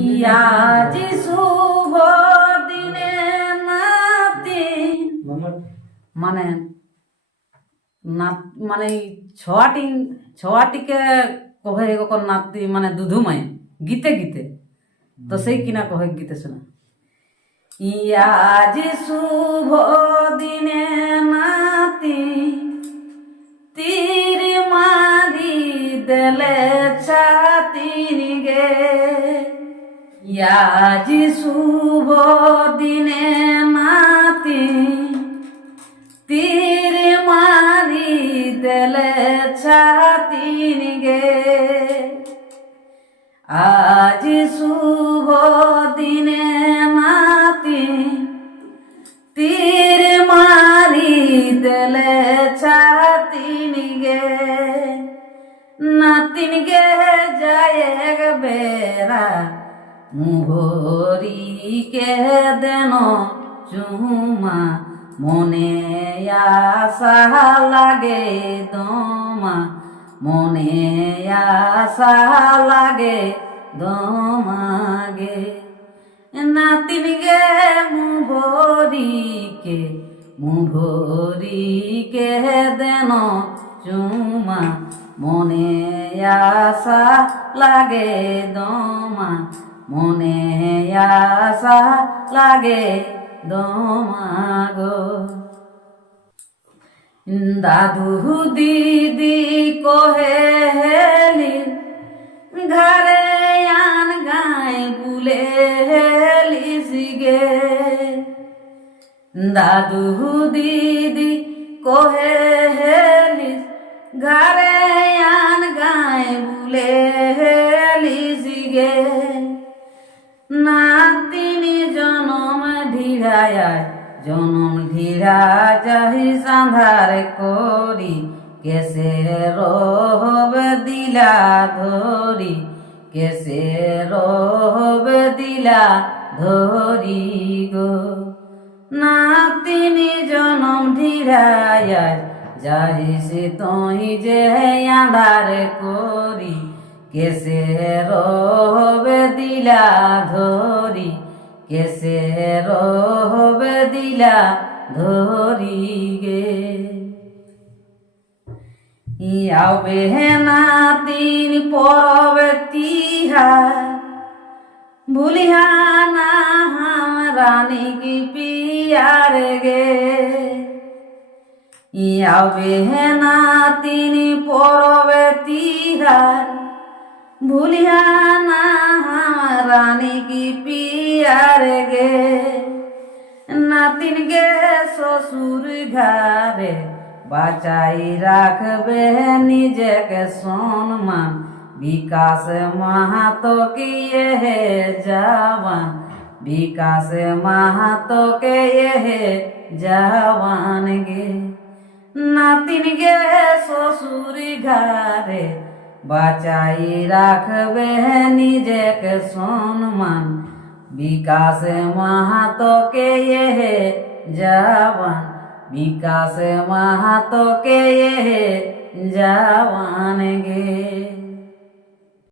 ইয়াজি শুভ দিনে নাতি। মানে না মানে এই ছয়াটি ছয়াটিকে কহে এগো নাতি মানে দুধুমাই গীতে গীতে। তো সেই কিনা কহে গীতে শোনা। ইয়াজি শুভ দিনে নাতি তীর মারি দেলে ছাতির গে ইয়াজি শুভ দিনে নাতি তীর মারি দেলে ছাতির গে আজ শুভ দিনে নাতিন গে যায় বেড়া। মুহরি কে দেন চুমা। মনে আশা লাগে দমা। মনে আশা লাগে দমাগে নাতিন গে মুভরিকে মুভরিকে দেন চুমা। মনে আশা লাগে দমা, মনে আশা লাগে দমাগো দাদু দিদি কহে হেলি ঘরে আন গায় বুলে হেলি সিগে দাদু দিদি কহে হেলি ঘরে গায় বুলে হেলি সিগে নাতিনি জনম ঢিড়ায় জনম ঢিড়া যাহি সান্ধার করি। কেসে রহব দিলা ধরি কেসে রহব দিলা ধরি গো। নাতিনি জনম ঢিড়ায় সে তই যে আধার করি, কেসে রহবে দিলা ধরি, কেসে রহবে দিলা ধরি গে। ইয়াবে না তিন পরবে তিহার ভুলিহা না রানী কি পিয়ার গে। ইয়াবে না তিনি পরবে তিহার ভুলিয়া না রানী কি পিয়ার গে নাতিন গে শ্বশুর ঘরে বাঁচাই রাখবে নিজেকে সম্মান বিকাশ মাহাতো কি হে জওয়ান বিকাশ মাহাতো কে হে জওয়ান গে নাতিন গে শ্বশুর ঘরে বাঁচাই রাখবে নিজেকে সম্মান বিকাশ মাহাতো কে হে জওয়ান বিকাশ মাহাতো কে হে জওয়ান গে